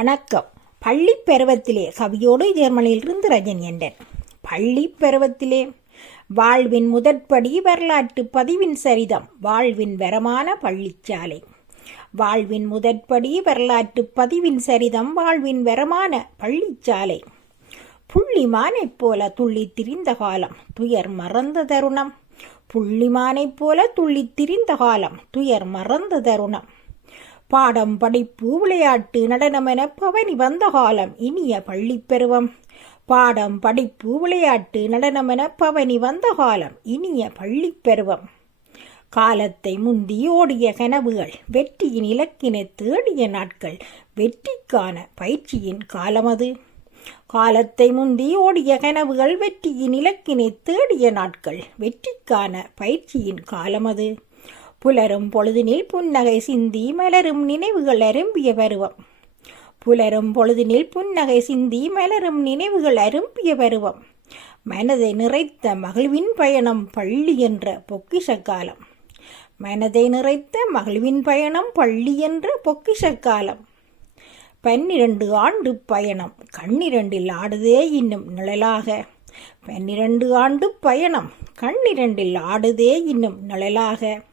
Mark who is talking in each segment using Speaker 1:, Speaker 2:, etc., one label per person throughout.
Speaker 1: வணக்கம். பள்ளி பருவத்திலே கவியோடு ஜெர்மனியிலிருந்து ரஜன் என்றன் பள்ளி பருவத்திலே வாழ்வின் முதற்படி வரலாற்று பதிவின் சரிதம் வாழ்வின் வரமான பள்ளிச்சாலை வாழ்வின் முதற்படி வரலாற்று பதிவின் சரிதம் வாழ்வின் வரமான பள்ளிச்சாலை புள்ளிமானைப் போல துள்ளி திரிந்த காலம் துயர் மறந்த தருணம். புள்ளிமானைப் போல துள்ளி திரிந்த காலம் துயர் மறந்த தருணம். பாடம் படிப்பு விளையாட்டு நடனமென பவனி வந்த காலம் இனிய பள்ளிப் பருவம். பாடம் படிப்பு விளையாட்டு நடனமென பவனி வந்த காலம் இனிய பள்ளிப் பருவம். காலத்தை முந்தி ஓடிய கனவுகள் வெற்றியின் இலக்கினை தேடிய நாட்கள் வெற்றிக்கான பயிற்சியின் காலமது காலத்தை முந்தி ஓடிய கனவுகள் வெற்றியின் இலக்கினை தேடிய நாட்கள் வெற்றிக்கான பயிற்சியின் காலமது புலரும் பொழுதினில் புன்னகை சிந்தி மலரும் நினைவுகள் அரும்பிய பருவம். புலரும் பொழுதினில் புன்னகை சிந்தி மலரும் நினைவுகள் அரும்பிய பருவம். மனதை நிறைத்த மகிழ்வின் பயணம் பள்ளி என்ற பொக்கிஷ காலம். மனதை நிறைத்த மகிழ்வின் பயணம் பள்ளி என்ற பொக்கிஷ காலம். பன்னிரண்டு ஆண்டு பயணம் கண்ணிரண்டில் ஆடுதே இன்னும் நிழலாக. பன்னிரண்டு ஆண்டு பயணம் கண்ணிரண்டில் ஆடுதே இன்னும் நிழலாக.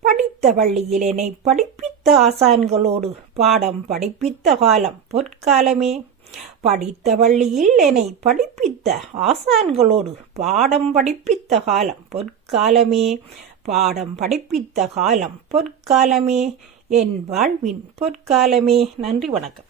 Speaker 1: படித்த பள்ளியில் என்னை படிப்பித்த ஆசான்களோடு பாடம் படிப்பித்த காலம் பொற்காலமே. படித்த பள்ளியில் என்னை படிப்பித்த ஆசான்களோடு பாடம் படிப்பித்த காலம் பொற்காலமே. பாடம் படிப்பித்த காலம் பொற்காலமே. என் வாழ்வின் பொற்காலமே. நன்றி வணக்கம்.